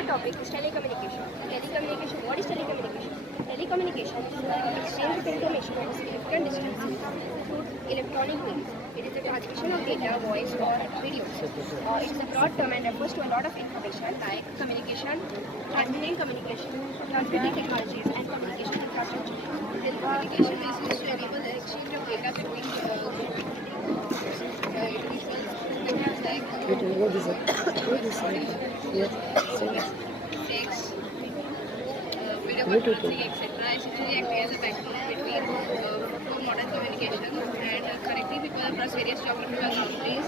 our topic is telecommunication. Telecommunication, what is telecommunication? Telecommunication is the exchange of information over significant distances through electronic means. It is the transmission of data, voice or video. It is a broad term and refers to a lot of information like communication, transmitting communication, transmitting technologies and communication infrastructure. Telecommunication is used to enable the exchange of data through What is it? What is it? Yeah. text, video conferencing, etc. essentially acting as a backbone between modern communication and connecting people across various geographical boundaries.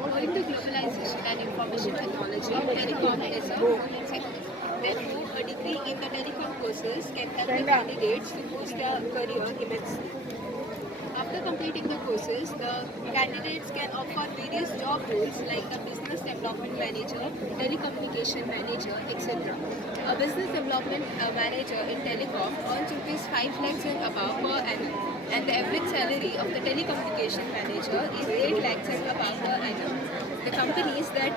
Owing to globalization and information technology, telecom is a booming sector. Therefore, a degree in the telecom courses can help the candidates to boost their career immensely. After completing the courses, the candidates can opt for various job roles like the business development manager, telecommunication manager, etc. A business development manager in telecom earns rupees 5 lakhs and above per annum, and the average salary of the telecommunication manager is 8 lakhs and above per annum. The companies that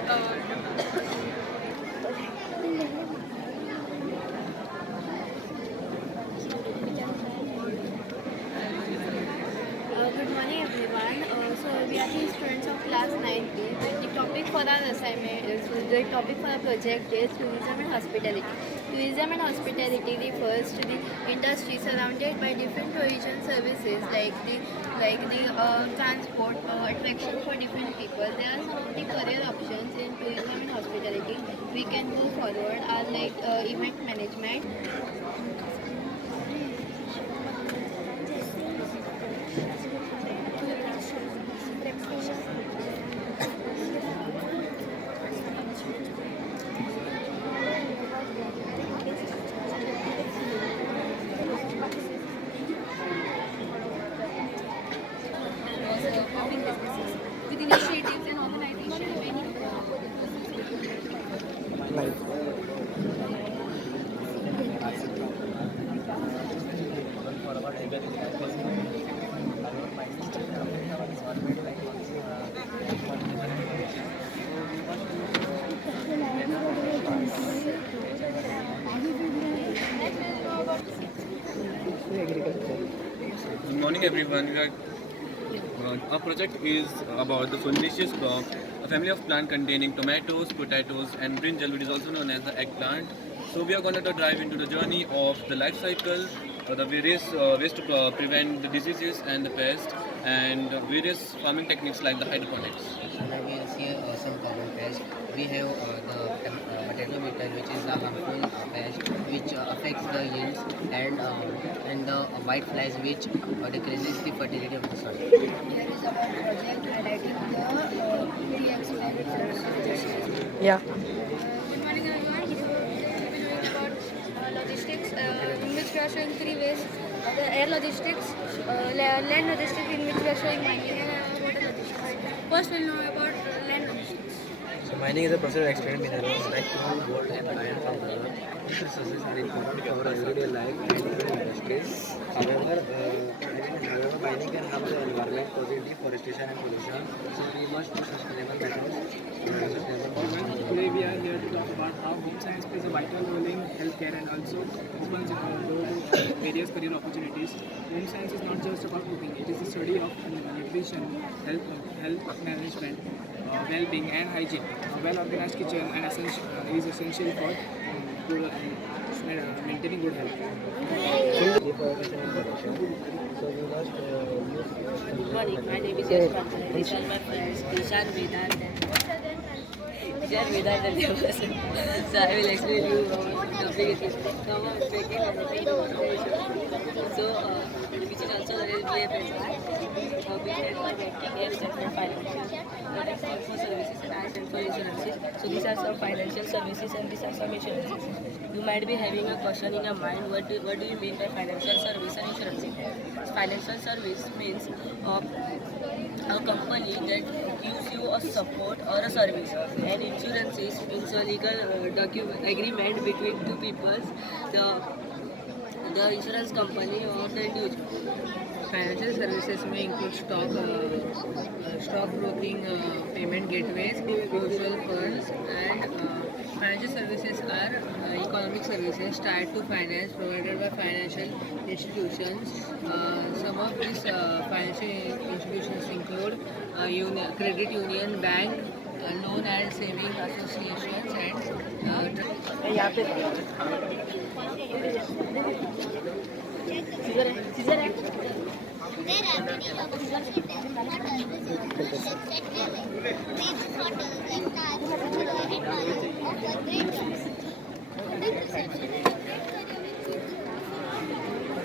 Good morning everyone. So we are the students of class 9B. The topic for our assignment the topic for our project is tourism and hospitality. Tourism and hospitality refers to the industry surrounded by different tourism services like the transport attraction for different people. There are some of the career options in tourism and hospitality. We can go forward are like event management. With initiatives and organization, many Good morning, everyone. Our project is about the Solanaceous crop, a family of plant containing tomatoes, potatoes, and brinjal, which is also known as the eggplant. So we are going to dive into the journey of the life cycle, the various ways to prevent the diseases and the pests, and various farming techniques like the hydroponics. So now we will see some common pests. We have potato beetle, which is the harmful pest which affects the yields, and the white flies, which decreases the fertility of the soil. There is a project highlighting the pre-experiment. Yeah. Good morning everyone. We will be knowing about logistics in which we are showing three ways. The air logistics, land logistics in which we are showing mining and water logistics. First we'll know about land logistics. So mining is a process of extracting minerals like coal, gold, and iron from the earth. This process is important for our everyday life and different industries. However, mining can harm the environment, causing deforestation and pollution. So we must use sustainable methods. Today we are here to talk about how home science plays a vital role in healthcare and also opens the door to various career opportunities. Home science is not just about cooking; it is the study of nutrition, health management, well-being, and hygiene. A well-organized kitchen is essential for maintaining good health. Deforestation and pollution. So we must use. Good morning, my name is Yashpal. These are my friends, Ishan, Vedant, and Devasan. So I will explain you the biggest mistake. So, which is also the BFS. We stand for banking, A stand for financial, X stand for services, and I stand for insurances. So these are some financial services and these are some insurances. You might be having a question in your mind, what do you mean by financial service and insurance? Financial service means a company that gives you a support or a service, and insurance means a legal agreement between two peoples, the insurance company or the individual. Financial services may include stock broking, payment gateways, mutual funds, and financial services are economic services tied to finance provided by financial institutions. Some of these financial institutions include credit union, bank, loan and saving associations, and There are many luxury hotels with set living. These hotels like Taj, Mahal, and Marriott offer great services, big reception, and a great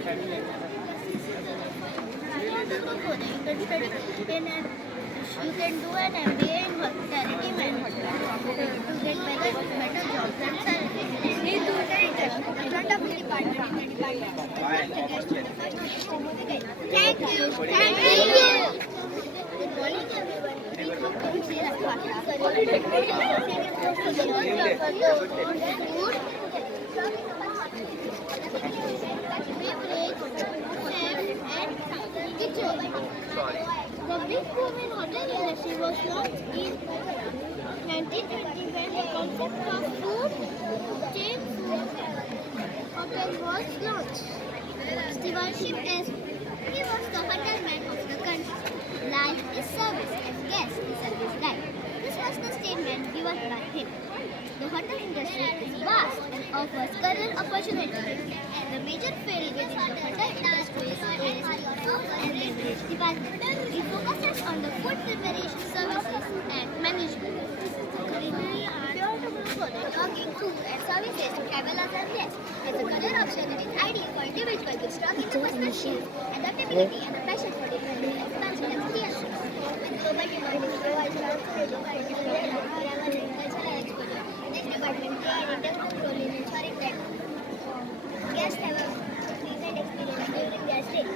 career with good you can do an MBA in hospitality management to get better jobs and salaries. Please do the interview. The front of the department in the department. Thank you. Thank you. Good morning, everyone. Don't say that The big boom in hotel industry was launched in 1920 when the concept of food chain hotel was launched. Stewardship is he was the hotel man of the country. Life is service and guest is service life. This was the statement given by him. The hotel industry is vast and offers career opportunities. The major field within the hotel industry is food and beverage department. It focuses on the food preparation services and management. This is the culinary art talking food and services to travelers and guests. As a career option, it is ideal for individuals with strong interpersonal skills, adaptability, and a passion for different expansion experiences. With global demand, it provides transferable travel and cultural exposure. This department play an integral role in ensuring that guests have a pleasant experience during their stay.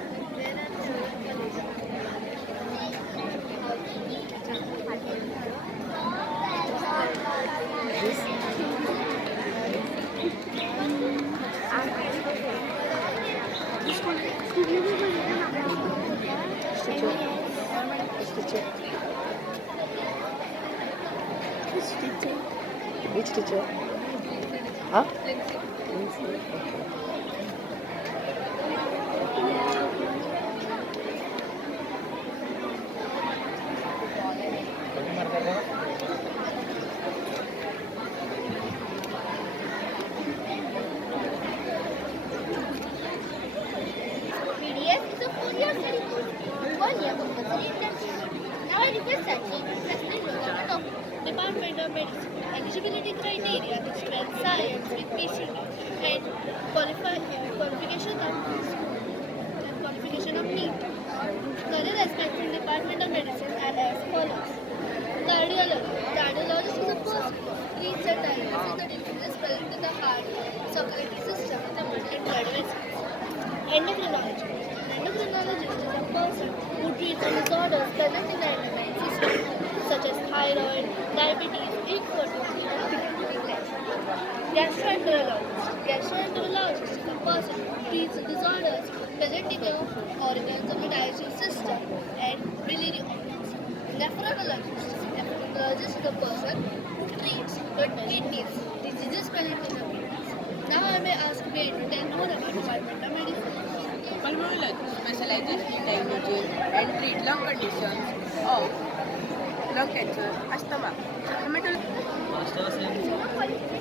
Which teacher? Huh? PDF is a 4-year study course, 1 year compulsory internship. Now I request that you explain the topic. Department of Medicine. Eligibility criteria is 12 science with PCT and qualification of NEET. Career aspects in Department of Medicine are as follows. Cardiology. Cardiologist is a person who treats and diagnoses the diseases present in the heart, circulatory system, and blood vessels. Endocrinology. Endocrinologist is a person who treats the disorders present in the endocrine system, such as thyroid, diabetes, infertility, and pituitary gland. Gastroenterologist. Gastroenterologist is a person who treats the disorders present in the organs of the digestive system and biliary organs. Nephrologist. Nephrologist is a person who treats the kidneys, diseases present in the kidneys. Now I may ask Bain to tell more about Department of Medicine. Pulmonology specializes in diagnose and treat lung conditions of lung cancer, asthma, hematology. Masters in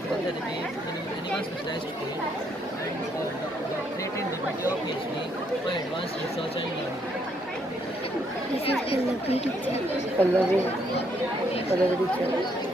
therapy in anyone specialized field and doctorate in Deputy of PhD for advanced research and learning. Pallavi teacher.